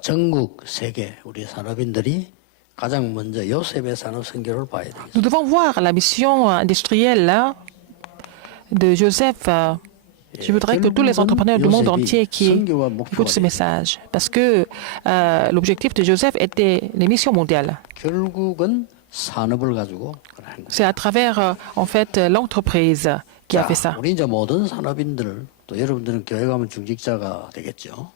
전국 세계 우리 산업인들이 가장 먼저 요셉의 산업 선교를 봐야 되겠습니다. Nous devons voir la mission industrielle hein, de Joseph. Je voudrais que tous les entrepreneurs du monde entier qui écoutent ce message, parce que l'objectif de Joseph était les missions mondiales. 결국은 산업을 가지고 그런 거예요. C'est à travers en fait l'entreprise qui a fait ça. 우리 이제 모든 산업인들 또 여러분들은 교회 가면 중직자가 되겠죠.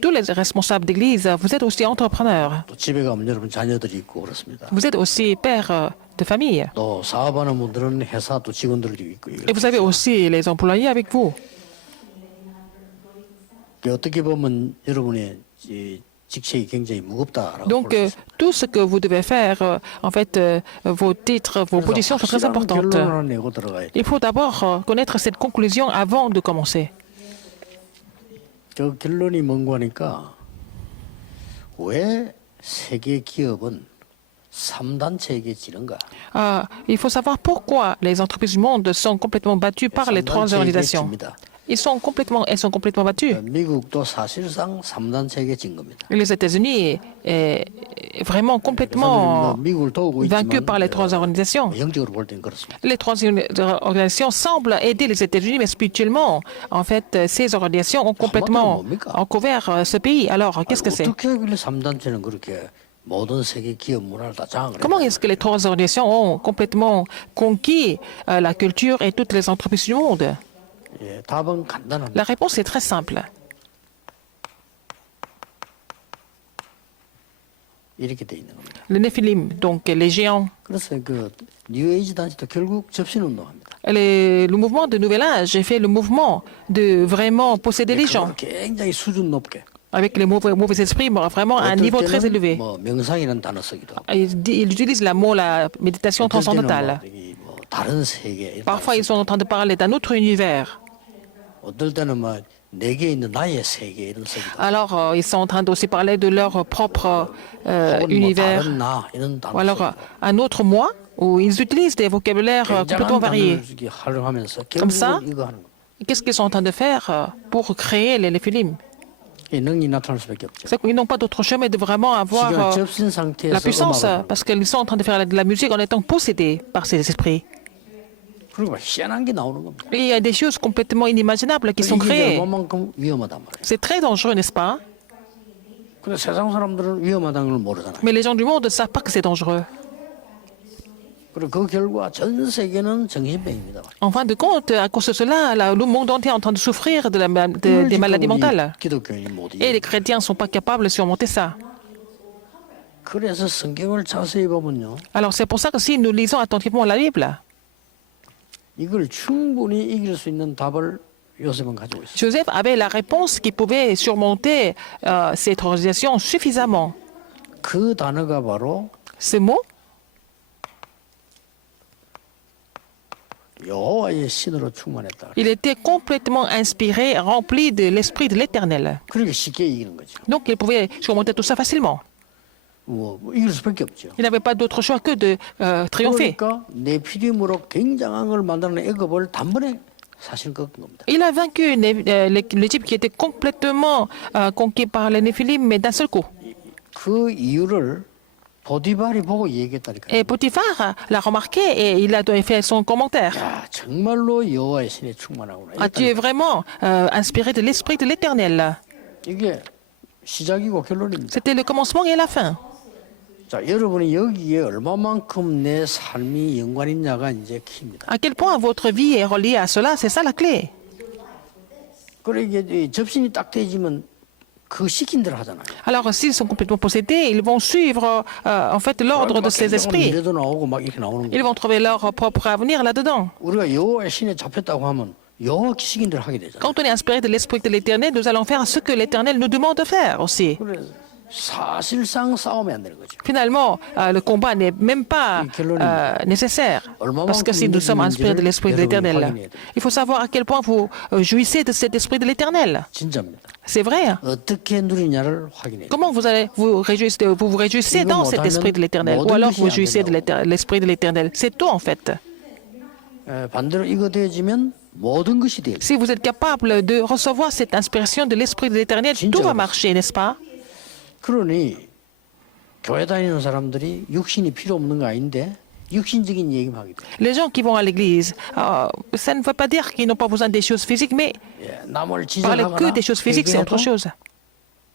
Tous les responsables d'église, vous êtes aussi entrepreneurs. 또 집에 가면 여러분 자녀들이 있고 그렇습니다. Vous êtes aussi père de famille. 또 사업하는 분들은 회사 또 직원들도 있고. Et vous avez aussi les employés avec vous. 어떻게 보면 여러분의 직책이 굉장히 무겁다라고 Donc, 볼 수 있습니다. tout ce que vous devez faire, en fait, vos titres, vos positions sont très importantes. 결론을 내고 들어가야 돼. Il faut d'abord connaître cette conclusion avant de commencer. 저 결론이 뭔고 하니까 왜 세계 기업은 3단체에게 지는가? Il faut savoir pourquoi les entreprises du monde sont complètement battues par les trois organisations. Elles sont complètement battues. 미국도 사실상 3단체에게 진 겁니다. Et les États-Unis est vraiment complètement 미국을 도우고 vaincus 있지만 par les trois organisations. 영적으로 볼 때는 그렇습니다. Les trois organisations semblent aider les États-Unis, mais spirituellement, en fait, ces organisations ont complètement couvert ce pays. Alors, qu'est-ce que c'est? 어떻게 하길래 3단체는 그렇게 모든 세계 기업 문화를 다 장악을 Comment est-ce que les trois organisations ont complètement conquis la culture et toutes les entreprises du monde? 예, 답은 간단합니다. La réponse est très simple. 이렇게 돼 있는 겁니다. Les Néphilim, donc les géants, 그래서 그 뉴에이지 단체도 결국 접신운동합니다. le mouvement de Nouvel Âge fait le mouvement de vraiment posséder les gens 굉장히 수준 높게. avec les mauvais esprits, vraiment à un niveau très élevé. 뭐 명상이라는 단어 쓰기도 하고. Ils utilisent la mot, la méditation 어떨 때는 transcendantale. 뭐 다른 세계. 이런 Parfois, 단어 ils sont en train de parler d'un autre univers. 어떨 때는 뭐 내게 있는 나의 세계 이런 쓰기도 하고. Alors, ils sont en train d'aussi parler de leur propre 혹은 뭐 univers. 다른 나 이런 Ou 단어 alors, 쓰기도 하고. un autre moi, où ils utilisent des vocabulaires complètement 굉장한 variés. 단어를 활용하면서 Comme ça, 결국은 이거 하는 거. Qu'est-ce qu'ils sont en train de faire pour créer les Néphilim? 이 능력이 나타날 수밖에 없죠. C'est qu'ils n'ont pas d'autre chemin de vraiment avoir 지금 접신 la 상태에서 puissance, 음악을 parce qu'ils sont en train de faire de la musique en étant possédés par ces esprits. 그리고 희한한 게 나오는 겁니다. Et il y a des choses complètement inimaginables qui sont 이게 créées. 얼마만큼 위험하단 말이에요. C'est très dangereux, n'est-ce pas? 근데 세상 사람들은 위험하다는 걸 모르잖아요. Mais les gens du monde ne savent pas que c'est dangereux. 그리고 그 결과 전 세계는 정신병입니다. En fin de compte, à cause de cela, le monde entier est en train de souffrir des maladies mentales. 기독교인이 못 Et 이겨. les chrétiens ne sont pas capables de surmonter ça. 그래서 성경을 자세히 보면요, Alors c'est pour ça que si nous lisons attentivement la Bible, 이걸 충분히 이길 수 있는 답을 요셉은 가지고 있어요. Joseph avait la réponse qui pouvait surmonter cette organisation suffisamment. 그 단어가 바로 Ce mot, 여호와의 신으로 충만했다. il était complètement inspiré, rempli de l'esprit de l'Éternel. 그러니까 쉽게 이기는 거죠. Donc il pouvait surmonter tout ça facilement. 뭐 이길 수밖에 없죠. Il n'avait pas d'autre choix que de triompher. 그러니까 네피림으로 굉장한 걸 만드는 애굽을 단번에 사실 꺾은 겁니다. Il a vaincu l'Égypte qui était complètement conquis par les Néphilim, mais d'un seul coup. 그 이유를 보디발이 보고 얘기했다니까요. Et Potiphar l'a remarqué et il a fait son commentaire. 야, 정말로 여호와의 신에 충만하구나. Ah, tu es vraiment inspiré de l'esprit de l'Éternel. 이게 시작이고 결론입니다. C'était le commencement et la fin. 자, 여러분이 여기에 얼마만큼 내 삶이 연관 있냐가 이제 키입니다. À quel point votre vie est reliée à cela, c'est ça la clé. 그래 이게 이 접신이 딱 되지면 그 시킨 대로 하잖아요. Alors, s'ils sont complètement possédés, ils vont suivre en fait l'ordre de ces esprits. 미래도 나오고 막 이렇게 나오는 Ils 거예요. vont trouver leur propre avenir là-dedans. 우리가 여호와의 신에 잡혔다고 하면 여호와 시킨 대로 하게 되잖아요. Quand on est inspiré de l'esprit de l'Éternel, nous allons faire ce que l'Éternel nous demande de faire aussi. 그래 사실상 싸우면 안 되는 거죠. Finalement, le combat n'est même pas nécessaire. Parce que si nous sommes inspirés de l'esprit de l'Éternel, il faut savoir à quel point vous jouissez de cet esprit de l'Éternel. 진짜입니다. C'est vrai. Hein? 어떻게 누리냐를 확인해요. Comment vous vous réjouissez dans cet esprit de l'Éternel? Ou alors vous jouissez de l'esprit de l'Éternel? C'est tout en fait. 반대로 이거 되어지면 모든 것이 돼. Si vous êtes capable de recevoir cette inspiration de l'Esprit de l'Éternel, tout va marcher, n'est-ce pas? 그러니 교회 다니는 사람들이 육신이 필요 없는 거 아닌데 육신적인 얘기만 하게 돼. Les gens qui vont à l'église, ça ne veut pas dire qu'ils n'ont pas besoin des choses physiques, mais 예, 남을 parler que 지적하거나 des choses physiques, c'est autre 회개해도 chose.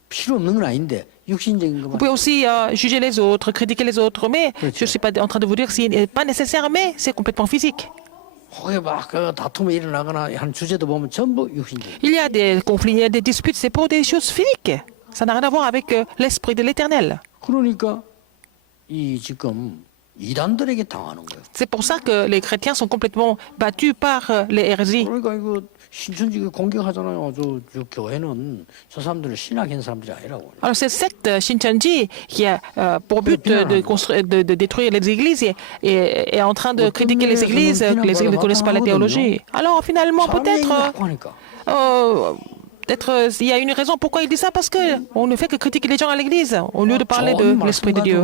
필요 없는 건 아닌데 육신적인 Vous 것만. pouvez aussi juger les autres, critiquer les autres, mais je ne suis pas en train de vous dire que ce n'est pas nécessaire, mais c'est complètement physique. 혹에 막그 다툼이 일어나거나 한 주제도 보면 전부 육신적. Il y a des conflits, il y a des disputes, c'est pour des choses physiques. Ça n'a rien à voir avec l'Esprit de l'Éternel. 그러니까 이 지금 이단들에게 당하는 거예요. C'est pour ça que les chrétiens sont complètement battus par les hérésies. 그러니까 이거 신천지가 공격하잖아요. 저 교회는 저 사람들은 신학인 사람들이 아니라고. Alors cette secte Shincheonji qui a pour but de détruire les églises et est en train de critiquer les églises, que les églises ne connaissent pas la théologie. Alors finalement peut-être il y a une raison pourquoi il dit ça, parce qu'on ne fait que critiquer les gens à l'église au lieu de parler de l'Esprit de Dieu.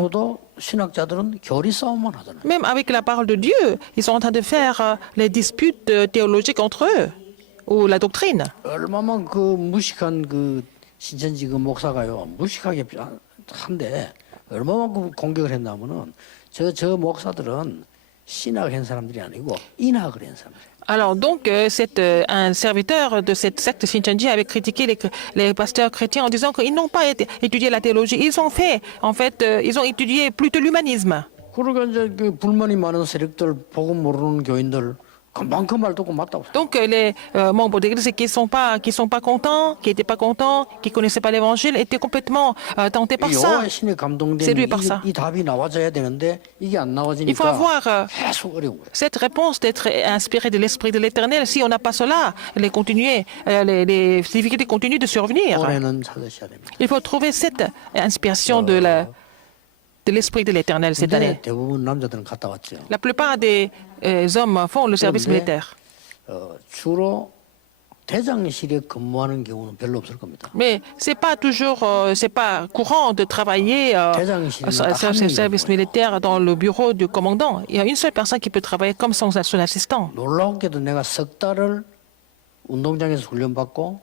신학자들은 교리 싸움만 하잖아요. Même avec la parole de Dieu, ils sont en train de faire les disputes théologiques entre eux ou la doctrine. 얼마만 그 무식한 그 신천지 그 목사가요 무식하게 한데 얼마만큼 공격을 했냐면은 저 목사들은 신학한 사람들이 아니고 인학을 한 사람들. Alors donc, un serviteur de cette secte Shincheonji avait critiqué les pasteurs chrétiens en disant qu'ils n'ont pas étudié la théologie. Ils ont fait, en fait, ils ont étudié plutôt l'humanisme. 그러니까 이제 그 불만이 많은 세력들 복음 모르는 교인들 금방 그 말 듣고 맞다고. Donc les membres d'église qui sont pas contents, qui n'étaient pas contents, qui connaissaient pas l'évangile, étaient complètement tentés par ça. 여호와 신의 감동된 séduits par ça. 이 답이 나와줘야 되는데 이게 안 Il faut 나와지니까 avoir 계속 어려운 거예요. cette réponse d'être inspiré de l'Esprit de l'Éternel. Si on n'a pas cela, les difficultés continuent de survenir. 올해는 찾으셔야 됩니다. Il faut trouver cette inspiration de l'Esprit de l'Éternel cette année. 근데 대부분 남자들은 갔다 왔죠. La plupart des hommes font le service militaire. 주로 대장실에 근무하는 경우는 별로 없을 겁니다. Mais c'est pas toujours, c'est pas courant de travailler ce service militaire dans le bureau du commandant. Il y a une seule personne qui peut travailler comme son assistant. 놀라웠게도 내가 석 달을 운동장에서 훈련받고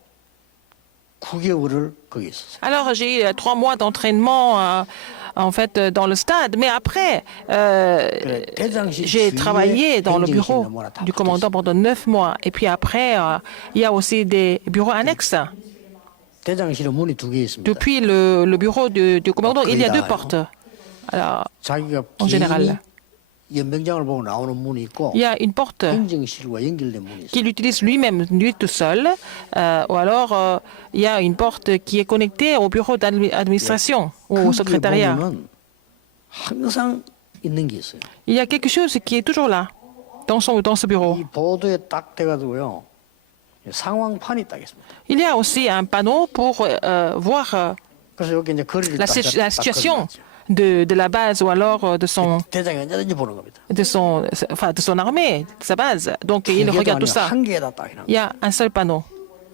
9개월을 거기 있었어요. Alors j'ai eu 3 mois d'entraînement en fait dans le stade, mais après j'ai travaillé dans le bureau du commandant pendant 9 mois. Et puis après, il y a aussi des bureaux annexes. 대장실에 문이 2개 있습니다. Depuis le bureau du commandant, il y a 2 portes. Alors, 자기가 en général, 연병장을 보고 나오는 문이 있고 il y a une porte 행정실과 연결된 문이 있어요. qu'il utilise lui-même, lui tout seul, ou alors il y a une porte qui est connectée au bureau d'administration, au secrétariat. 보면은 항상 있는 게 있어요. Il y a quelque chose qui est toujours là, dans ce bureau. 이 보도에 딱 돼가지고요. 상황판이 딱 있습니다. Il y a aussi un panneau pour voir 그래서 여기 이제 거리를 la 딱 situation de la base ou alors 대장이 언제든지 보는 겁니다. de son armée, de sa base. Donc il regarde tout ça. 한 개에다 딱 해놔. Il y a un seul panneau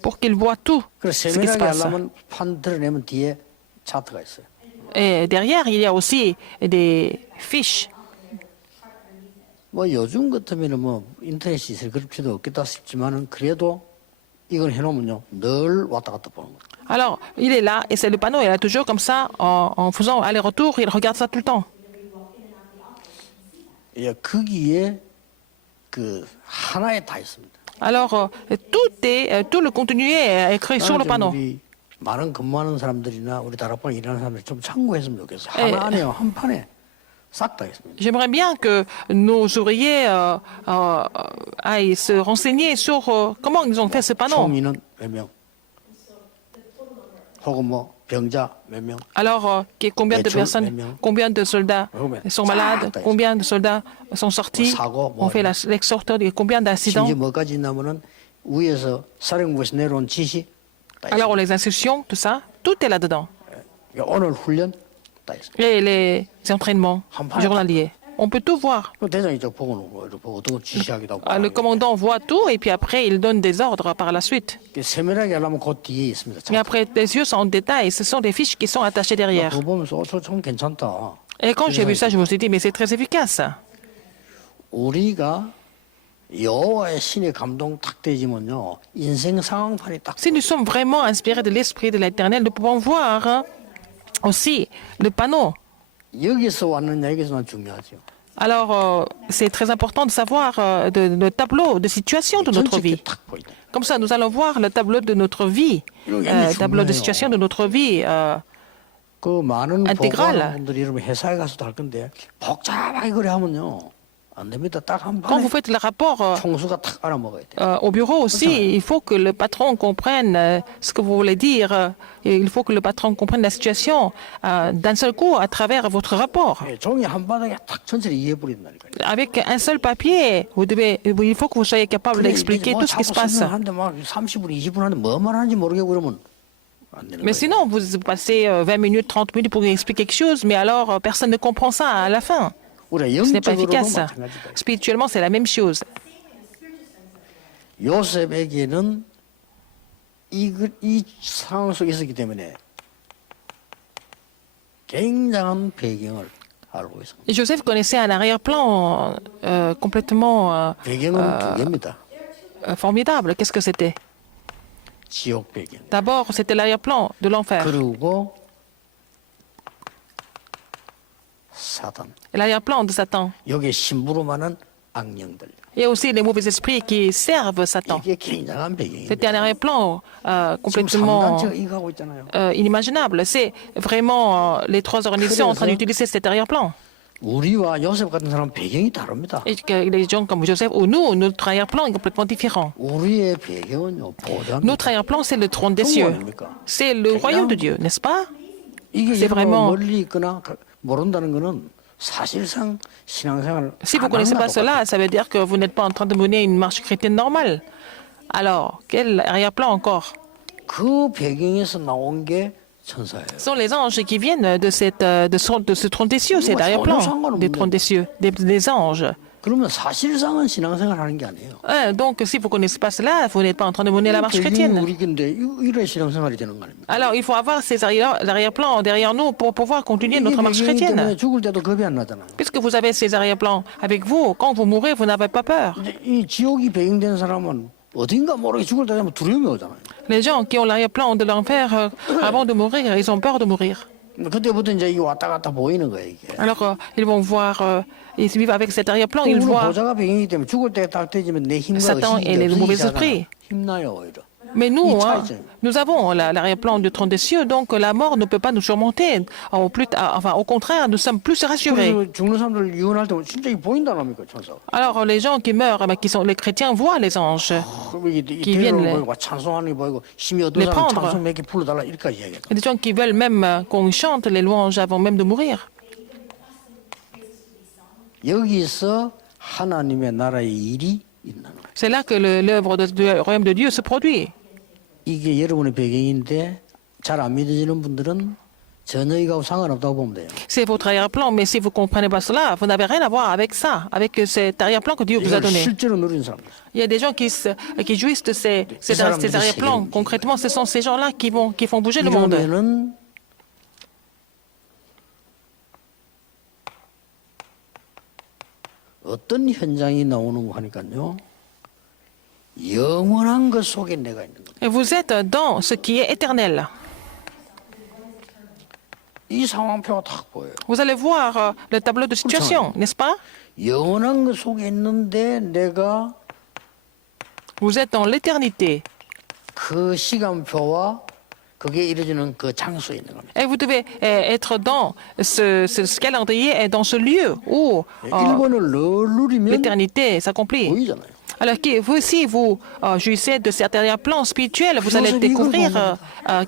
pour qu'il voit tout 그래서 ce qui se 세밀하게 passe. 하려면 판 드러내면 뒤에 차트가 있어요. Et derrière, il y a aussi des fiches. 뭐 요즘 같으면은 뭐 인터넷이 있을 그럴 필요도 없겠다 싶지만은 그래도 이걸 해놓으면요 늘 왔다 갔다 보는 거예요. Alors, il est là, et c'est le panneau, il est là toujours comme ça, en faisant aller-retour, il regarde ça tout le temps. 예, 거기에 그 하나에 다 있습니다. Alors, tout le contenu est écrit sur le 나는 좀 panneau. 우리 많은 근무하는 사람들이나 우리 다락방에 일하는 사람들 좀 참고했으면 좋겠어요. 하나 안에요 한 판에 싹 다 있습니다. J'aimerais bien que nos ouvriers aillent se renseigner sur comment ils ont fait ce panneau. 총리는 몇 명, 혹은 뭐 병자 몇 명. Alors, combien de personnes, combien de soldats sont malades, combien de soldats sont sortis, on fait l'exsorte, combien d'accidents. 심지어 뭐까지 있냐면은 위에서 사령부에서 내려온 지시 다 Alors, 있습니다. les instructions, tout ça, tout est là-dedans. 오늘 훈련 다 있습니다. Et les entraînements journaliers. On peut tout voir. 대장이 저 보고 어떤 거 지시하기도 하고. Le commandant voit tout et puis après, il donne des ordres par la suite. 세밀하게 하려면 그 뒤에 있습니다. Mais après, les yeux sont en détail. Ce sont des fiches qui sont attachées derrière. 그거 보면서 좀 괜찮다. Et quand j'ai vu ça, je me suis dit, mais c'est très efficace. 우리가 여호와의 신의 감동 탁 되지면요 인생 상황판이 딱 Si nous sommes vraiment inspirés de l'Esprit de l'Éternel, nous pouvons voir aussi le panneau. 여기서 왔느냐 여기서 중요하죠. Alors, c'est très important de savoir le tableau de situation de notre vie. 전체 탁 보이다. Comme ça, nous allons voir le tableau de notre vie, tableau de situation de notre vie. 그 많은 인테그랄. 보고하는 분들이 여러분 회사에 가서도 할 건데 복잡하게 그래 하면요 안 됩니다. 딱 한 Quand vous 번에 faites le rapport 총수가 탁 알아먹어야 돼. au bureau aussi, il faut que le patron comprenne ce que vous voulez dire. Et il faut que le patron comprenne la situation d'un seul coup à travers votre rapport. 예, 종이 한 바닥에 탁 전체를 이해해 버린다니까요. Avec un seul papier, il faut que vous soyez capable d'expliquer tout ce qui se passe. 한데 막 30분, 20분 하는데 뭐 말하는지 모르겠고 그러면 안 되는 Mais 거예요. sinon, vous passez 20 minutes, 30 minutes pour expliquer quelque chose, mais alors personne ne comprend ça à la fin. 우리가 Ce n'est pas 영적으로도 efficace. 마찬가지다. Spirituellement, c'est la même chose. 요셉에게는 이 상황 속에 있었기 때문에 굉장한 배경을 알고 있습니다. Et Joseph connaissait un arrière-plan complètement 배경은 두 개입니다. formidable. Qu'est-ce que c'était? 지옥 배경. D'abord, c'était l'arrière-plan de l'enfer. 그리고 사단. Et l'arrière-plan de Satan. 여기에 심부름하는 악령들. Il y a aussi les mauvais esprits qui servent Satan. 이게 굉장한 C'était 배경입니다. un arrière-plan 지금 complètement 3단체가 이거 하고 있잖아요. inimaginable. C'est vraiment les trois organisations en train d'utiliser cet arrière-plan. 우리와 요셉 같은 사람은 배경이 다릅니다. Et que les gens comme Joseph ou nous, notre arrière-plan est complètement différent. 우리의 배경은요 보좌입니다. Notre arrière-plan, c'est le trône des cieux. C'est le royaume de Dieu, n'est-ce pas? 이게 c'est 여러분 vraiment- 멀리 있거나 모른다는 거는 사실상 신앙생활 Si vous ne connaissez pas cela, ça veut dire que vous n'êtes pas en train de mener une marche chrétienne normale. Alors, quel arrière-plan encore? 그 배경에서 나온 게 천사예요. Ce sont les anges qui viennent de ce trône des cieux, cet arrière-plan des trônes des cieux, des anges. 그러면 사실상은 신앙생활 하는 게 아니에요. Donc, si vous ne connaissez pas cela, vous n'êtes pas en train de mener la marche 배경이 chrétienne. 우리 건데 이래 신앙생활이 되는 거 아닙니까? Alors, il faut avoir ces arrière-plans derrière nous pour pouvoir continuer 이게 notre marche 배경이기 chrétienne. 때문에 죽을 때도 겁이 안 나잖아요. Puisque vous avez ces arrière-plans avec vous, quand vous mourrez, vous n'avez pas peur. 이제 이 지옥이 배경된 사람은 어딘가 모르게 죽을 때 되면 두려움이 오잖아요. Les gens qui ont l'arrière-plan de l'enfer, avant de mourir, ils ont peur de mourir. 그때부터 이제 이게 왔다 갔다 보이는 거예요 이게. Alors, ils vont voir, ils vivent avec cet arrière-plan, ils 우리 voient 보좌가 배경이기 때문에 죽을 때 딱 되지면 내 힘과 Satan et les mauvais esprits. 힘나요 오히려. Mais nous, 이 hein, 차이죠. nous avons l'arrière-plan du trône des cieux, donc la mort ne peut pas nous surmonter. Enfin, au contraire, nous sommes plus rassurés. 그래서 죽는 사람들 유언할 때 진짜 이게 보인다는 겁니까 천사가. Alors, les gens qui meurent, qui sont les chrétiens, voient les anges 이 qui viennent 대로를 보이고 찬송하는 게 보이고 심히 어떤 les 사람 prendre. 찬송 몇 개 불러달라 이렇게까지 이야기해요. Il y a des gens qui veulent même qu'on chante les louanges avant même de mourir. 여기서 하나님의 나라의 일이 있는 거예요. C'est là que l'œuvre du royaume de Dieu se produit. 이게 여러분의 배경인데 잘 안 믿어지는 분들은 전혀 이거하고 상관없다고 보면 돼요. C'est votre arrière-plan, mais si vous ne comprenez pas cela, vous n'avez rien à voir avec ça, avec cet arrière-plan que Dieu vous a 이걸 donné. 실제로 누린 사람들. Il y a des gens qui jouissent de ces arrière-plans. Concrètement, ce sont ces gens-là qui font bouger le monde. 이러면은 어떤 현장이 나오는 거 하니까요. 영원한 것 속에 내가 있는 거예요. Et vous êtes dans ce qui est éternel. 이 상황표가 딱 보여요. Vous allez voir le tableau de situation, n'est-ce pas? 영원한 것 속에 있는데 내가 Vous êtes dans l'éternité. 그 시간표와 그게 이루어지는 그 장소에 있는 겁니다. Et vous devez être dans ce calendrier et dans ce lieu où 1번을 누리면 l'éternité s'accomplit. 보이잖아요. Alors, vous, si vous jouissez de cet arrière-plan spirituel, vous allez découvrir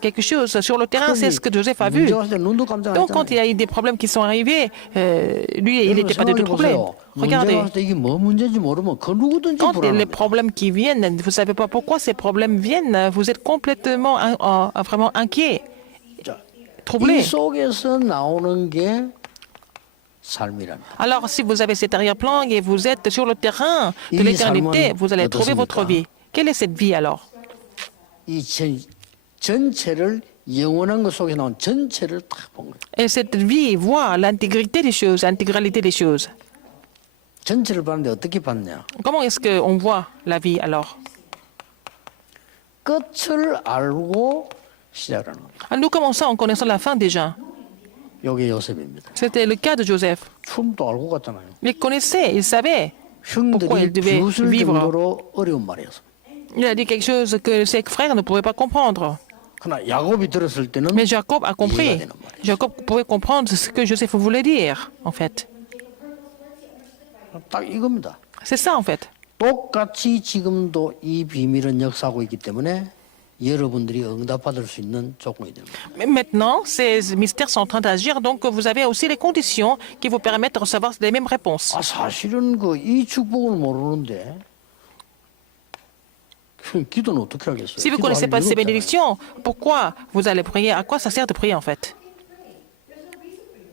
quelque chose sur le terrain. C'est ce que Joseph a vu. Donc, quand il y a eu des problèmes qui sont arrivés, lui, il n'était pas du tout troublé. Regardez, quand les problèmes qui viennent, vous ne savez pas pourquoi ces problèmes viennent, vous êtes complètement vraiment inquiet, troublé. 이 속에서 나오는 게 삶이랍니다. Alors, si vous avez cet arrière-plan et vous êtes sur le terrain de l'éternité, vous allez trouver votre vie. Quelle est cette vie alors? 이 전체를 영원한 것 속에 나온 전체를 딱 본 거예요. Et cette vie voit l'intégrité des choses, l'intégralité des choses. 전체를 봤는데 어떻게 봤냐? Comment est-ce qu'on voit la vie alors? 끝을 알고 시작하는 겁니다. Nous commençons en connaissant la fin déjà. 요게 요셉입니다. C'était le cas de Joseph. 춤도 알고 갔잖아요. Il connaissait, il savait. Pourquoi 형들이 il devait 비웃을 vivre? 정도로 어려운 말이었어. Il a dit quelque chose que ses frères ne pouvaient pas comprendre. 그러나 야곱이 들었을 때는 Mais Jacob a compris. 이해가 되는 말이에요. Jacob pouvait comprendre ce que Joseph voulait dire, en fait. 딱 이겁니다. C'est ça, en fait. 똑같이 지금도 이 비밀은 역사하고 있기 때문에 여러분들이 응답받을 수 있는 조건이 됩니다. Mais maintenant, ces mystères sont en train d'agir, donc vous avez aussi les conditions qui vous permettent de recevoir les mêmes réponses. 아 사실은 그 이 축복을 모르는데 기도는 어떻게 하겠어요? Si vous ne connaissez pas ces bénédictions, pourquoi vous allez prier? À quoi ça sert de prier, en fait?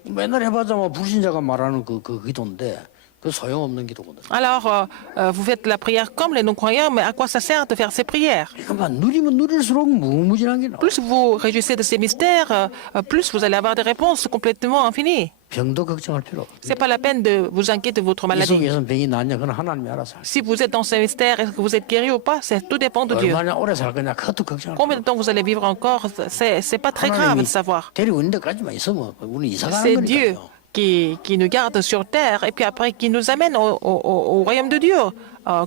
맨날 해봤자 뭐 불신자가 말하는 그 기도인데 그 소용없는 기도거든요. Alors, vous faites la prière comme les non-croyants, mais à quoi ça sert de faire ces prières? 그러니까 누리면 누릴수록 무궁무진한 게 나와. Plus vous réjouissez de ces mystères, plus vous allez avoir des réponses complètement infinies. 병도 걱정할 필요 없어. Ce n'est pas la peine de vous inquiéter de votre 이 maladie. 속에서 병이 낫냐 그건 하나님이 알아서. Si vous êtes dans ces mystères, est-ce que vous êtes guéri ou pas? Tout dépend de Dieu. 얼마나 오래 살 거냐 그것도 걱정할 필요 Combien de temps vous allez vivre encore? C'est pas très grave de savoir. 데리고 있는 데까지만 있으면 우리는 이사 가는 C'est Dieu 거니까요. qui nous garde sur terre et puis après qui nous amène au royaume de Dieu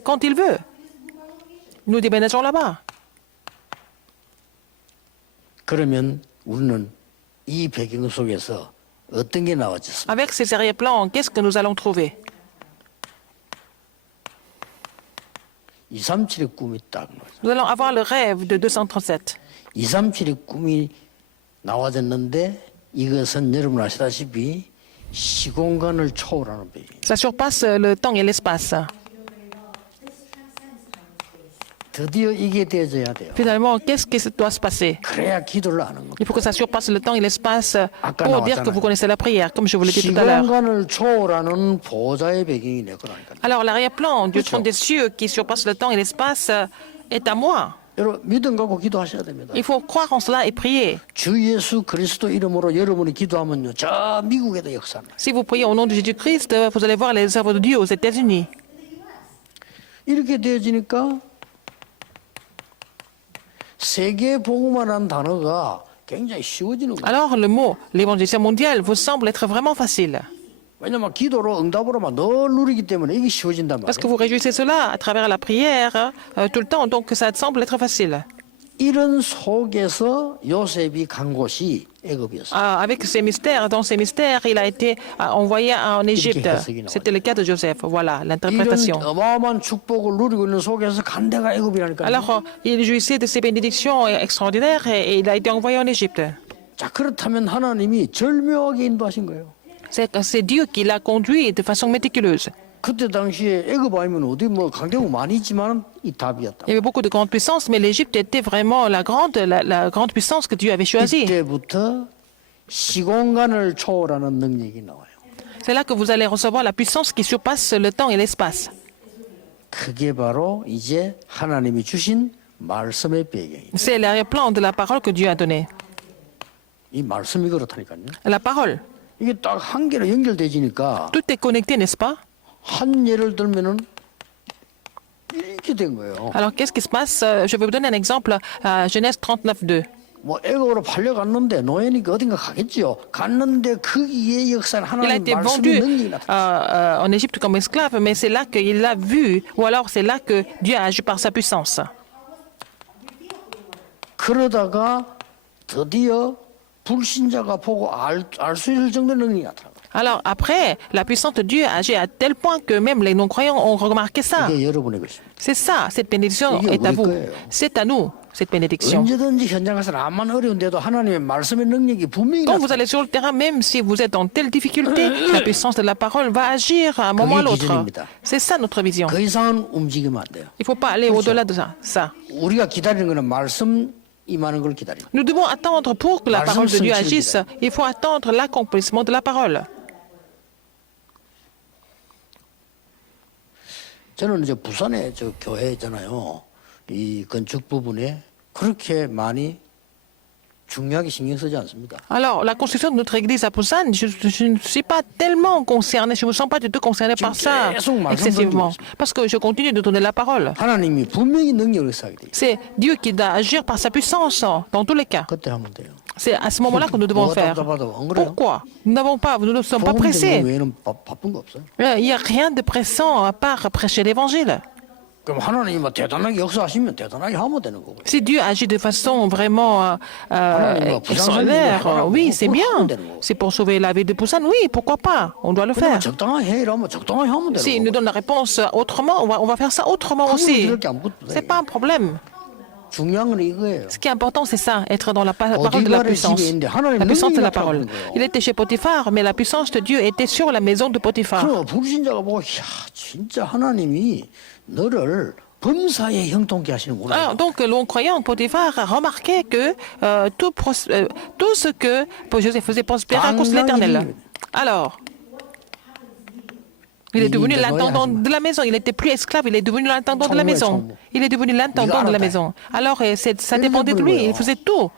quand il veut. Nous déménageons là-bas. 그러면 우리는 이 배경 속에서 어떤 게 나왔겠습니까? Avec ces arrière-plans, qu'est-ce que nous allons trouver? 237의 꿈이 딱 나와요. Nous allons avoir le rêve de 237. 237의 꿈이 나와졌는데 이것은 여러분 아시다시피 시공간을 초월하는 배경이에요. Ça surpasse le temps et l'espace. 드디어 이게 되어져야 돼요. Finalement, qu'est-ce qui doit se passer? 그래야 기도를 하는 겁니다. Il faut que ça surpasse le temps et l'espace pour dire que vous connaissez la prière, comme je vous l'ai dit tout à l'heure. 시공간을 초월하는 보좌의 배경이 내 거라니까요. Alors, l'arrière-plan du trône des cieux qui surpasse le temps et l'espace est à moi. 여러분 믿음 갖고 기도하셔야 됩니다. Il faut croire en cela et prier. 주 예수 그리스도 이름으로 여러분이 기도하면요. 저 미국에도 역사나. Si vous priez au nom de Jésus-Christ, vous allez voir les œuvres de Dieu aux États-Unis. 이렇게 되어지니까 세계 복음화라는 단어가 굉장히 쉬워지는 거예요. Alors, le mot l'évangélisation mondiale vous semble être vraiment facile. 왜냐면 기도로 응답으로만 늘 누리기 때문에 이게 쉬워진단 Parce que 말이에요. vous réjouissez cela à travers la prière tout le temps, donc ça semble être facile. 이런 속에서 요셉이 간 곳이 애굽이었어요. Avec ces mystères, dans ces mystères, il a été envoyé en Égypte. C'était le cas de Joseph. Voilà 이런 l'interprétation. 어마어마한 축복을 누리고 있는 속에서 간 데가 애굽이라니까요. Alors, il jouissait de ces bénédictions extraordinaires et il a été envoyé en Égypte. 자 그렇다면 하나님이 절묘하게 인도하신 거예요. C'est Dieu qui l'a conduit de façon méticuleuse. 그때 당시에 애굽 아니면 어디 뭐 강대국 많이 있지만 이 답이었다. Il y avait beaucoup de grandes puissances, mais l'Égypte était vraiment la grande puissance que Dieu avait choisie. 이때부터 시공간을 초월하는 능력이 나와요. C'est là que vous allez recevoir la puissance qui surpasse le temps et l'espace. 그게 바로 이제 하나님이 주신 말씀의 배경이에요. C'est l'arrière-plan de la parole que Dieu a donnée. 이 말씀이 그렇다니까요. La parole. 이게 딱 한 개로 연결되지니까 Tout est connecté, n'est-ce pas? 한 예를 들면은 이렇게 된 거예요. Alors, qu'est-ce qui se passe? Je vais vous donner un exemple. Genèse 39.2. 뭐 애굽으로 팔려갔는데 노예니까 어딘가 가겠지요. 갔는데 거기에 역사는 Il a 하나님 été 말씀의 vendu 능력이 나타났어요. en Égypte comme esclave, mais c'est là qu'il l'a vu, ou alors c'est là que Dieu a agi par sa puissance. 그러다가 드디어 불신자가 보고 알 수 있을 정도의 능력이 나타나요. Alors après, la puissance de Dieu a agi à tel point que même les non-croyants ont remarqué ça. 이게 여러분의 것입니다. C'est ça, cette bénédiction 이게 est à 우리 vous. 거예요. C'est à nous, cette bénédiction. 언제든지 현장 가서 암만 어려운데도 하나님의 말씀의 능력이 분명히 Quand vous 나타나요. allez sur le terrain, même si vous êtes en telle difficulté, la puissance de la parole va agir à un moment ou à l'autre. 기준입니다. C'est ça notre vision. 그 이상은 움직이면 안 돼요. Il ne faut pas aller au-delà de ça. 우리가 기다리는 것은 말씀 임하는 걸 기다려요. Nous devons attendre pour que la 말씀 parole de Dieu 성취를 agisse. Il faut attendre l'accomplissement de la parole. 저는 이제 부산에 저 교회 있잖아요. 이 건축 부분에 그렇게 많이 중요하게 신경 쓰지 않습니다. Alors, la construction de notre église à Busan, je ne suis pas tellement concerné, je ne me sens pas du tout concerné par ça excessivement. Parce que je continue de donner la parole. 하나님이 분명히 능력을 쌓게 돼요. C'est Dieu qui doit agir par sa puissance dans tous les cas. 그때 하면 돼요. C'est à ce moment-là que nous devons faire. Pourquoi? Nous ne sommes pas pressés. 외에는 바쁜 거 없어요. Il n'y a rien de pressant à part prêcher l'évangile. 그럼 하나님이 뭐 대단하게 역사하시면 대단하게 하면 되는 거고요. Si Dieu agit de façon vraiment extraordinaire, oui, c'est bien. C'est pour sauver la vie de Busan, oui, pourquoi pas? On doit le faire. 적당하게 해 이러면 적당하게 하면 되는 S'il nous 거고. donne la réponse autrement, on va faire ça autrement aussi. C'est pas un problème. 중요한 건 이거예요. Ce qui est important, c'est ça, être dans la parole de la puissance. La puissance de la parole. Il était chez Potiphar, mais la puissance de Dieu était sur la maison de Potiphar. 그럼 불신자가 보고 야 진짜 하나님이 너를 범사에 형통케 하시는구나. Alors, donc, le croyant Potiphar a remarqué que tout ce que Joseph faisait prospérer à cause de l'Éternel. Alors, il est devenu l'intendant de la maison. Il n'était plus esclave, il est devenu l'intendant de la maison. Il est devenu l'intendant de la maison. Alors, ça dépendait de lui. Il faisait tout.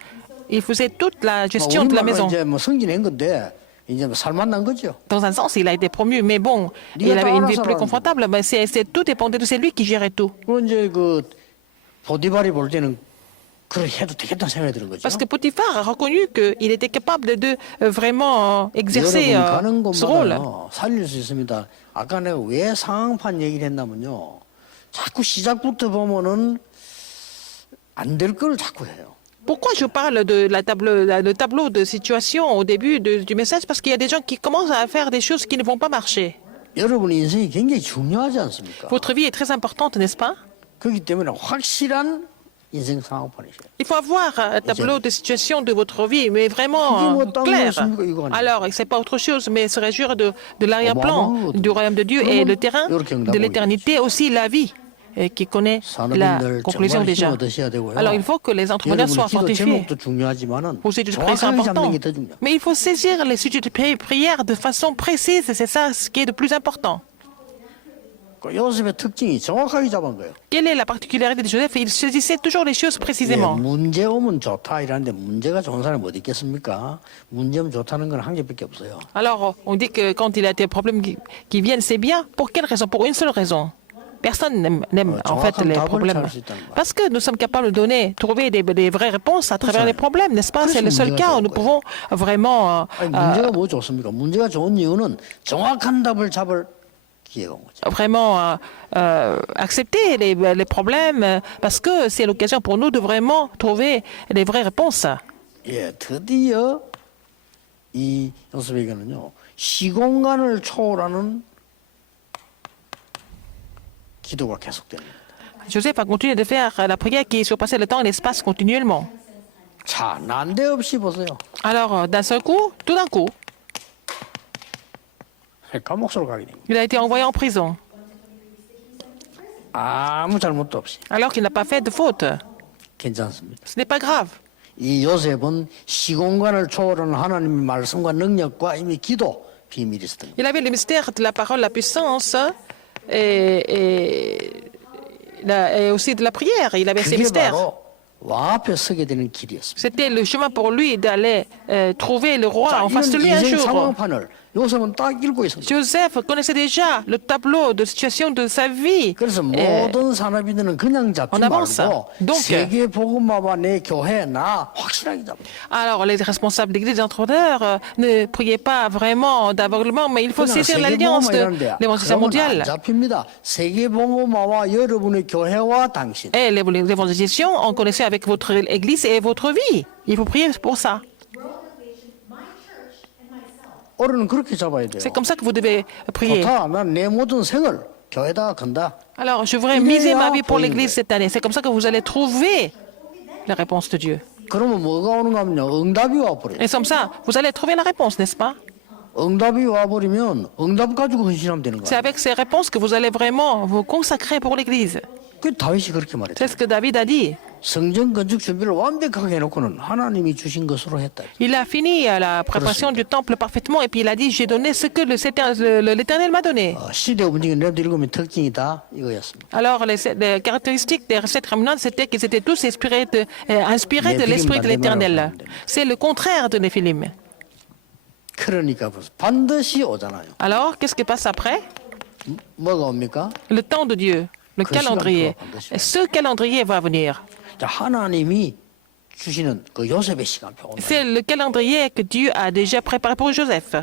Il faisait toute la gestion de la maison. 이제 뭐 승진한 건데 이제 뭐 살만난 거죠. Dans un sens, il a été promu, mais bon, il avait une vie plus confortable. Mais tout dépendait de lui qui gérait tout. 그럼 이제 그 보디발이 볼 때는 그렇게 해도 되겠다는 생각이 드는 거죠. Parce que Potiphar a reconnu qu'il était capable de vraiment exercer ce rôle. 살릴 수 있습니다. 아까 내가 왜 상황판 얘기를 했냐면요. 자꾸 시작부터 보면은 안 될 걸 자꾸 해요. Pourquoi je parle de le tableau de situation au début du message? Parce qu'il y a des gens qui commencent à faire des choses qui ne vont pas marcher. 여러분 인생이 굉장히 중요하지 않습니까? Votre vie est très importante, n'est-ce pas? 그렇기 때문에 확실한 인생 상황판이셔요. Il faut avoir un tableau de situation de votre vie, mais vraiment clair. Alors, ce n'est pas autre chose, mais se réjouir de l'arrière-plan du royaume de Dieu et le terrain de l'éternité, aussi la vie, qui connaît la conclusion déjà. Alors, il faut que les entrepreneurs soient fortifiés. Vos sujets de prière sont importants, mais il faut saisir les sujets de prière de façon précise, c'est ça ce qui est le plus important. 요셉의 특징이 정확하게 잡은 거예요. Quelle est la particularité de Joseph? Il saisissait toujours les choses précisément. 문제 오면 좋다 이러는데 문제가 좋은 사람이 어디 있겠습니까? 문제 오면 좋다는 건 한 개밖에 없어요. Alors, on dit que quand il y a des problèmes qui viennent, c'est bien. Pour quelle raison? Pour une seule raison. Personne n'aime en fait les problèmes. Parce que nous sommes capables de trouver des vraies réponses à travers les problèmes, n'est-ce pas? C'est le seul cas où nous pouvons vraiment... 문제가 뭐 좋습니까? 문제가 좋은 이유는 정확한 답을 잡을 vraiment accepter les problèmes parce que c'est l'occasion pour nous de vraiment trouver les vraies réponses. 예, 드디어 이 요셉에게는요 시공간을 초월하는 기도가 계속됩니다. Joseph a continué de faire la prière qui surpassait le temps et l'espace continuellement. 자, 난데없이 보세요. Alors, d'un seul coup, tout d'un coup, 감옥으로 가게 됩니다. il a été envoyé en prison. 아무 잘못도 없이. Alors qu'il n'a pas fait de faute. 괜찮습니다. Ce n'est pas grave. 이 요셉은 시공간을 초월하는 하나님의 말씀과 능력과 이미 기도 비밀이 있었던 거예요. Il avait le mystère de la parole, la puissance et aussi de la prière. Il avait ces mystères. 왕 앞에 서게 되는 길이었습니다. C'était le chemin pour lui d'aller trouver le roi en face de lui un jour. 요셉은 딱 읽고 있었습니다. Joseph connaissait déjà le tableau de situation de sa vie. 그래서 모든 산업인들은 그냥 잡지 말고 세계 복음화와 내 교회 나 확실하게 잡아. Alors les responsables d'église, les entrepreneurs, ne priez pas vraiment d'aveuglement, mais il faut saisir l'alliance de l'évangile mondial. 잡힙니다. 세계 복음화와 여러분의 교회와 당신. Et l'évangélisation en connexion avec votre église et votre vie. Il faut prier pour ça. C'est comme ça que vous devez prier. Alors, je voudrais miser ma vie pour l'Église cette année. C'est comme ça que vous allez trouver la réponse de Dieu. Et comme ça, vous allez trouver la réponse, n'est-ce pas? C'est avec ces réponses que vous allez vraiment vous consacrer pour l'Église. C'est ce que David a dit. 성전 건축 준비를 완벽하게 해놓고는 하나님이 주신 것으로 했다. Il a fini la préparation du temple parfaitement et puis il a dit, j'ai donné ce que l'Éternel m'a donné. 시대 움직이는 렘드 일곱의 특징이 다 이거였습니다. Alors, les caractéristiques des sept remnants, c'était qu'ils étaient tous inspirés de l'Esprit de l'Éternel. C'est le contraire de Néphilim. 그러니까 반드시 오잖아요. Alors, qu'est-ce qui passe après? 뭐가 옵니까? Le temps de Dieu, le calendrier. Ce calendrier va venir. 자, 하나님이 주시는 그 요셉의 시간표. C'est le calendrier que Dieu a déjà préparé pour Joseph.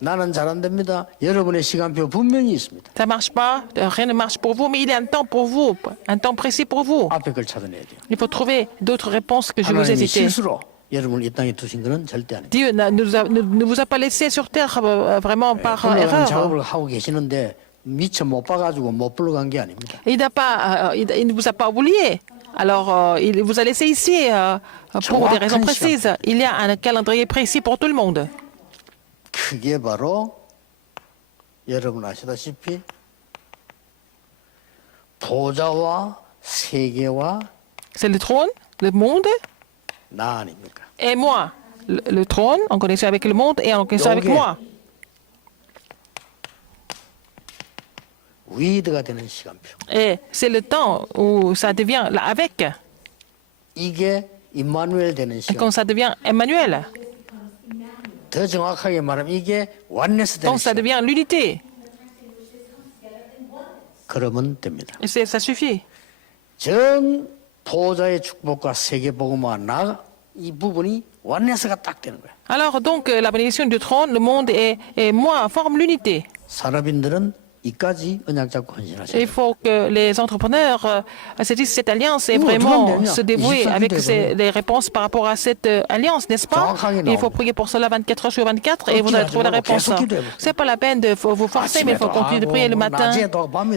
나는 잘 안 됩니다. 여러분의 시간표 분명히 있습니다. Ça marche pas, rien ne marche pour vous, mais il y a un temps pour vous, un temps précis pour vous. 앞에 걸 찾아내야 돼요. Il faut trouver d'autres réponses que je vous ai 하나님이 citées. 실수로 여러분을 이 땅에 두신 것은 절대 아닙니다. Dieu ne vous a pas laissé sur terre vraiment par 훌륭한 erreur. 작업을 하고 계시는데 미처 못 봐가지고 못 불러간 게 아닙니다. Il ne vous a pas oublié. Alors, il vous a laissé ici pour des raisons précises. Il y a un calendrier précis pour tout le monde. 그게 바로 여러분 아시다시피 보좌와 세계와 C'est le trône, le monde 나 아닙니까? et moi. Le trône en connexion avec le monde et en connexion avec Okay. moi. 위드가 되는 시간표. Et c'est le temps où ça devient avec, 이게 임마누엘 되는 et 시간. quand ça devient Emmanuel, 더 정확하게 말하면 이게 완네스 되는 quand ça 시간. devient l'unité. 그러면 됩니다. Et ça suffit. 전 보좌의 축복과 세계 복음과 나 이 부분이 완네스가 딱 되는 거야. Alors donc la bénédiction du trône, le monde et moi forment l'unité. 산업인들은 이까지 언약 잡고 헌신하셔야 Il 돼요. faut que les entrepreneurs saisissent cette alliance et Oui, vraiment autrement, se dévouer 24 avec heures, les réponses par rapport à cette alliance, n'est-ce pas? 정확하게 Il faut 나옵니다. prier pour cela 24 heures sur 24 et vous allez trouver la réponse. C'est pas la peine de vous forcer, mais il faut continuer de prier le matin,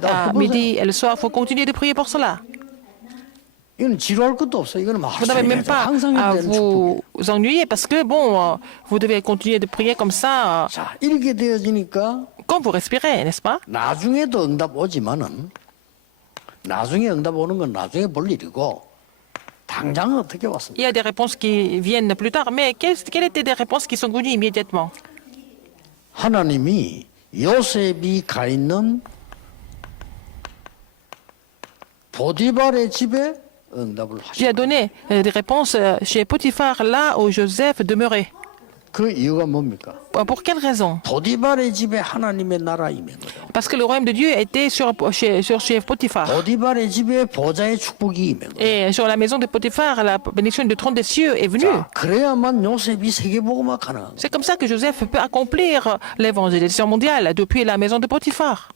à midi et le soir. Il faut continuer de prier pour cela. 이건 지루할 것도 없어. 이거는 막 Vous n'avez même pas 항상 à 해야 되는 축복이에요. vous ennuyer parce que, bon, vous devez continuer de prier comme ça 자, 이렇게 되어지니까 quand vous respirez, n'est-ce pas? 나중에도 응답 오지만은 나중에 응답 오는 건 나중에 볼 일이고 당장 어떻게 왔습니까? Il y a des réponses qui viennent plus tard, mais quelles étaient des réponses qui sont venues immédiatement? 하나님이 요셉이 가 있는 보디발의 집에 응답을 Dieu a 하셨고 donné des réponses chez Potiphar, là où Joseph demeurait. 그 이유가 뭡니까? Pour quelle raison? 보디발의 집에 하나님의 나라 임한 거죠. Parce que le royaume de Dieu était chez Potiphar. 보디발의 집에 보좌의 축복이 임한 거죠. Et sur la maison de Potiphar, la bénédiction du trône des cieux est venue. 자, 그래야만 요셉이 세계복음화 가능한 거예요. C'est comme ça que Joseph peut accomplir l'évangélisation mondiale depuis la maison de Potiphar.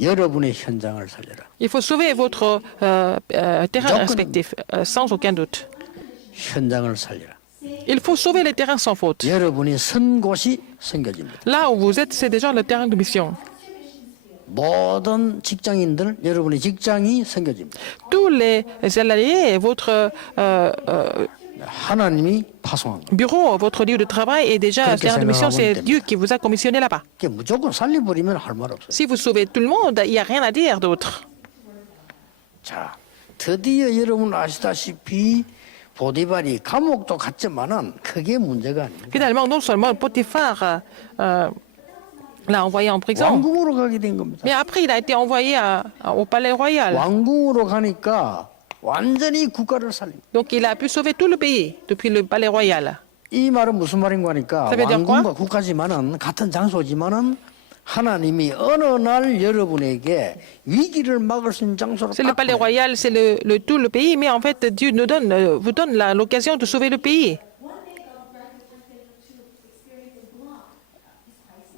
여러분의 현장을 살려라. Il faut sauver votre terrain respectif, sans aucun doute. 현장을 살려라. Il faut sauver les terrains sans faute. 여러분이 선 곳이 섬겨집니다. Là où vous êtes, c'est déjà le terrain de mission. 모든 직장인들 여러분의 직장이 섬겨집니다. Tous les salariés, votre 하나님이 파송한 거. bureau, votre lieu de travail est déjà le terrain de mission. C'est Dieu qui vous a commissionné là-bas. 그게 무조건 살려버리면 할 말 없어요. Si vous sauvez tout le monde, il n'y a rien à dire d'autre. 자, 드디어 여러분 아시다시피 보디발이 감옥도 갔지만은 그게 문제가 아닙니다. Finalement, non seulement Potiphar l'a envoyé en prison, 왕궁으로 가게 된 겁니다. mais après il a été envoyé au palais royal. 왕궁으로 가니까 완전히 국가를 살립니다. Donc il a pu sauver tout le pays depuis le palais royal. 이 말은 무슨 말인가 하니까 Ça veut dire quoi? 왕궁과 국가지만은 같은 장소지만은 하나님이 어느 날 여러분에게 위기를 막을 수 있는 장소로 C'est le 딱 palais 보내요. royal, c'est tout le pays, mais en fait Dieu vous donne l'occasion de sauver le pays.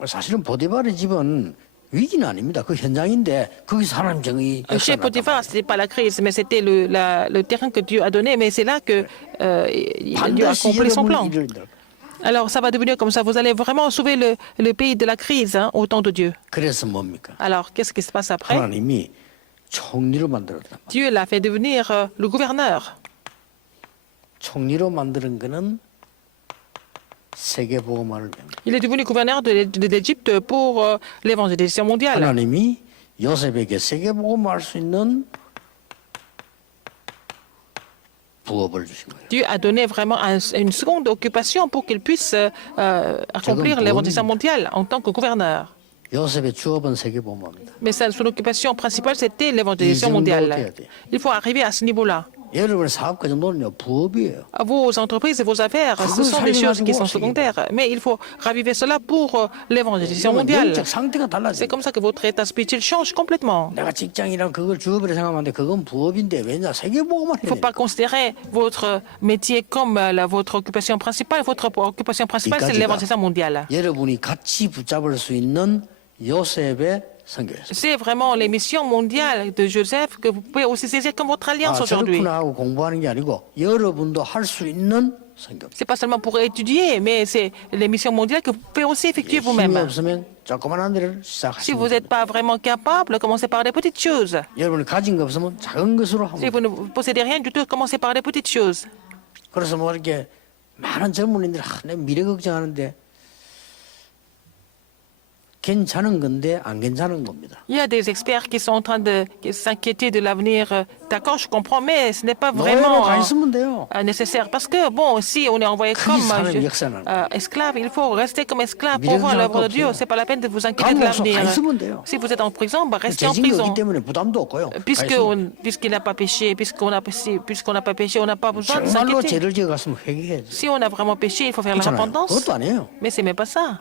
사실은 보디발의 집은 위기는 아닙니다. 그 현장인데 거기서 하나님 정의 Chez Potiphar, ce n'était pas la crise, mais c'était le terrain que Dieu a donné, mais c'est là que Dieu a 반드시 accompli son plan. 여러분을 이끌다. Alors ça va devenir comme ça, vous allez vraiment sauver le pays de la crise au temps de Dieu. 그래서 뭡니까? Alors qu'est-ce qui se passe après? 하나님이 총리로 만들었다. Dieu l'a fait devenir le gouverneur. 총리로 만드는 거는 세계 복음화를 위한 거예요. Il est devenu gouverneur d'Égypte pour l'évangélisation mondiale. 하나님이 요셉에게 세계 복음화할 수 있는 부업을 주신 거예요. Dieu a donné vraiment une seconde occupation pour qu'il puisse accomplir l'évangélisation mondiale en tant que gouverneur. 요셉의 주업은 세계복음화입니다. Mais son occupation principale, c'était l'évangélisation mondiale. Il faut arriver à ce niveau-là. 여러분의 사업과 정도는요 부업이에요. Vos entreprises et vos affaires, ce sont des choses qui sont secondaires. Mais il faut raviver cela pour l'évangélisation mondiale. 영적 상태가 C'est 달라져요. comme ça que votre état spirituel change complètement. 내가 직장이랑 그걸 주업이라 생각하는데 그건 부업인데 왜냐 세계복음화 Il ne faut pas considérer votre métier comme votre occupation principale. Votre occupation principale, c'est l'évangélisation mondiale. 여러분이 같이 붙잡을 수 있는 요셉의 선교였어요. C'est vraiment les missions mondiales de Joseph que vous pouvez aussi saisir comme votre alliance aujourd'hui. 저렇구나 하고 공부하는 게 아니고 여러분도 할 수 있는 선교. C'est pas seulement pour étudier, mais c'est les missions mondiales que vous pouvez aussi effectuer 힘이 vous-même. 없으면 조그만한 데를 Si vous 시작하시면 n'êtes pas vraiment capable, commencez par des petites choses. 여러분이 가진 거 없으면 작은 것으로 Si 하면 vous ne possédez rien du tout, commencez par des petites choses. 그래서 뭐 이렇게 많은 전문인들이 내 미래 걱정하는데 괜찮은 건데 안 괜찮은 겁니다. Il y a des experts qui sont en train de s'inquiéter de l'avenir. D'accord, je comprends, mais ce n'est pas vraiment 가 있으면 돼요. nécessaire. Parce que, bon, si on est envoyé comme esclave, il faut rester comme esclave pour voir l'œuvre de Dieu. Ce n'est pas la peine de vous inquiéter de l'avenir. Si vous êtes en prison, restez en prison. Puisqu'il n'a pas péché, puisqu'on n'a pas péché, on n'a pas besoin de 정말로 s'inquiéter. 죄를 지어갔으면 회개해야죠. Si on a vraiment péché, il faut faire la repentance. 그것도 아니에요. Mais ce n'est même pas ça.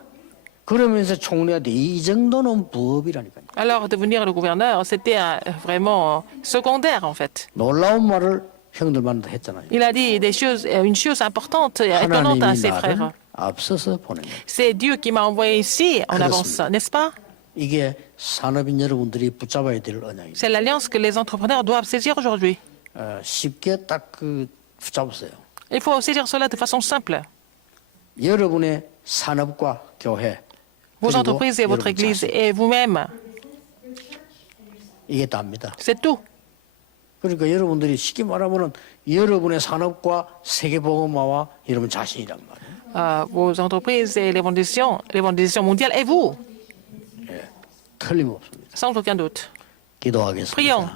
그러면서 총리한테 이 정도는 부업이라니까요. Alors, devenir le gouverneur, c'était vraiment secondaire, en fait. 놀라운 말을 형들만도 했잖아요. Il a dit une chose importante et étonnante à 하나님이 ses 나를 frères. 앞서서 보낸 거예요. C'est Dieu qui m'a envoyé ici en avance, n'est-ce pas? 이게 산업인 여러분들이 붙잡아야 될 언약이에요. C'est l'alliance que les entrepreneurs doivent saisir aujourd'hui. 쉽게 딱 붙잡으세요. Il faut saisir cela de façon simple. 여러분의 산업과 교회 Vos 그리고 entreprises et votre 여러분 église 자신. et vous-même, 이게 답니다. c'est tout. 그러니까 여러분들이 쉽게 말하면 여러분의 산업과 세계복음화와 여러분 자신이란 말이에요. Vos entreprises et l'évangélisation mondiale et vous, 틀림없습니다. sans aucun doute. 기도하겠습니다. Prions.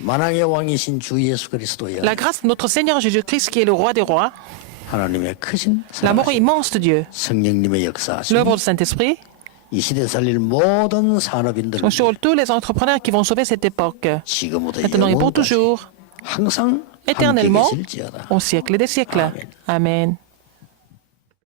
만왕의 왕이신 주 예수 그리스도여 La grâce de notre Seigneur Jésus-Christ, qui est le roi des rois, 하나님의 크신 l'amour 사랑하심, immense de Dieu, 성령님의 역사하심 l'œuvre du Saint-Esprit, 이 시대 살릴 모든 산업인들 sur tous les entrepreneurs qui vont sauver cette époque, 지금부터 maintenant et pour 영원까지 toujours, 항상 함께 éternellement, 계실지어다. au siècle des siècles. Amen.